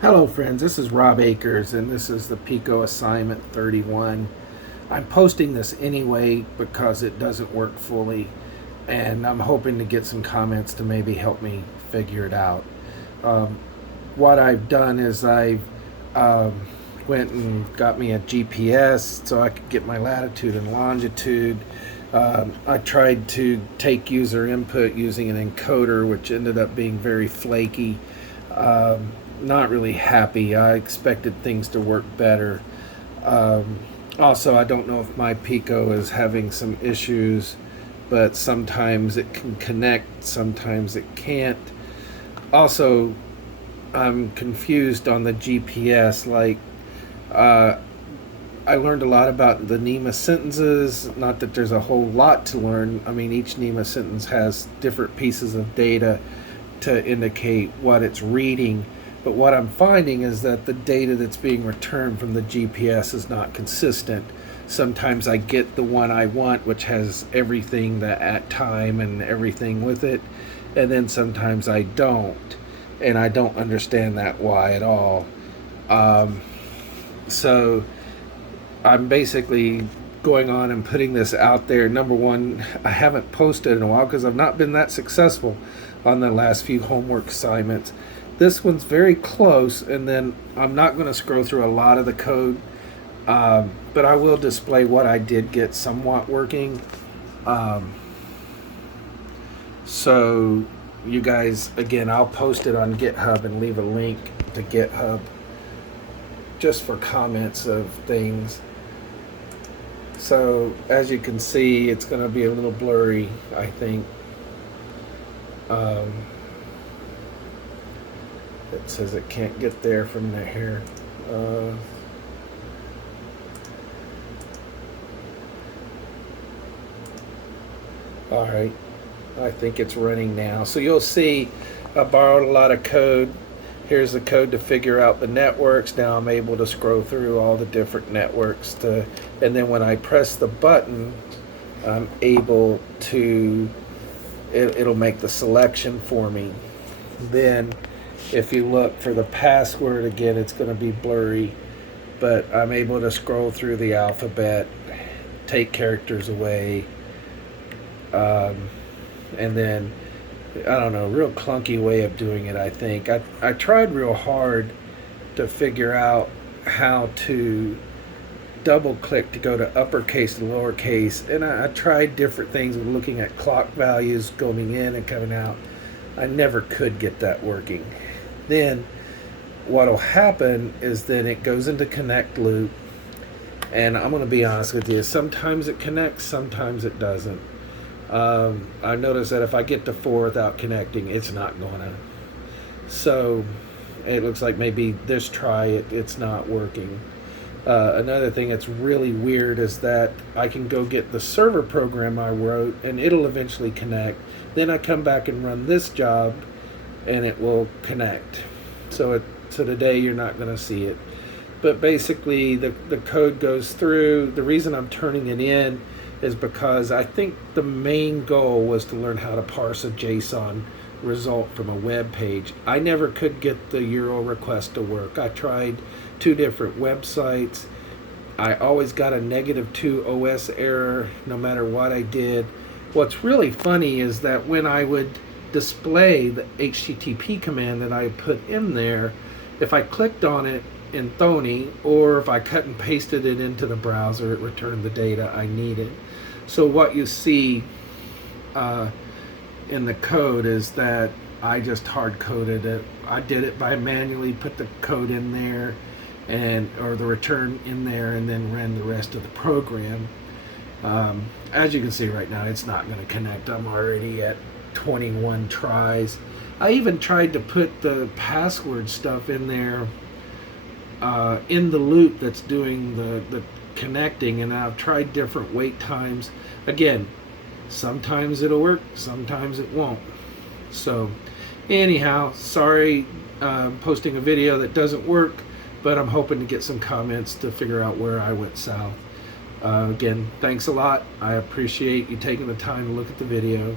Hello friends, this is Rob Akers and this is the Pico assignment 31. I'm posting this anyway because it doesn't work fully and I'm hoping to get some comments to maybe help me figure it out. Um, what I've done is I've went and got me a GPS so I could get my latitude and longitude. I tried to take user input using an encoder, which ended up being very flaky. Not really happy. I expected things to work better. Um, Also, I don't know if my Pico is having some issues, but sometimes it can connect, sometimes it can't. Also, I'm confused on the GPS. Uh, I learned a lot about the NEMA sentences. Not that there's a whole lot to learn. I mean, each NEMA sentence has different pieces of data to indicate what it's reading. But what I'm finding is that the data that's being returned from the GPS is not consistent. Sometimes I get the one I want, which has everything, the at time and everything with it, and then sometimes I don't. And I don't understand that why at all. Um, so I'm basically going on and putting this out there. Number one, I haven't posted in a while because I've not been that successful on the last few homework assignments. This one's very close, and then I'm not going to scroll through a lot of the code, but I will display what I did get somewhat working. Um, so you guys, again, I'll post it on GitHub and leave a link to GitHub just for comments of things. So as you can see, it's going to be a little blurry, I think. Um, it says it can't get there from the here. Uh, all right, I think it's running now. So you'll see I borrowed a lot of code. Here's the code to figure out the networks. Now I'm able to scroll through all the different networks and then when I press the button, I'm able to, it'll make the selection for me. Then if you look for the password, again, it's going to be blurry, but I'm able to scroll through the alphabet, take characters away, and then I don't know, real clunky way of doing it. I think I tried real hard to figure out how to double click to go to uppercase and lowercase, and I tried different things with looking at clock values going in and coming out. I never could get that working. Then what'll happen is then it goes into connect loop, and I'm going to be honest with you, sometimes it connects, sometimes it doesn't. I noticed that if I get to 4 without connecting, it's not going to. So it looks like maybe this try it's not working. Another thing that's really weird is that I can go get the server program I wrote and it'll eventually connect. Then I come back and run this job and it will connect. So today you're not going to see it. But basically the code goes through. The reason I'm turning it in is because I think the main goal was to learn how to parse a JSON result from a web page. I never could get the URL request to work. I tried 2 different websites. I always got a -2 OS error no matter what I did. What's really funny is that when I would display the HTTP command that I put in there, if I clicked on it in Thony or if I cut and pasted it into the browser, it returned the data I needed. So what you see in the code is that I just hard coded it. I did it by manually put the code in there or the return in there and then ran the rest of the program. As you can see right now, it's not going to connect. I'm already at 21 tries. I even tried to put the password stuff in there in the loop that's doing the connecting, and I've tried different wait times. Again, sometimes it'll work, sometimes it won't. So anyhow, sorry posting a video that doesn't work, but I'm hoping to get some comments to figure out where I went south. Again, thanks a lot. I appreciate you taking the time to look at the video.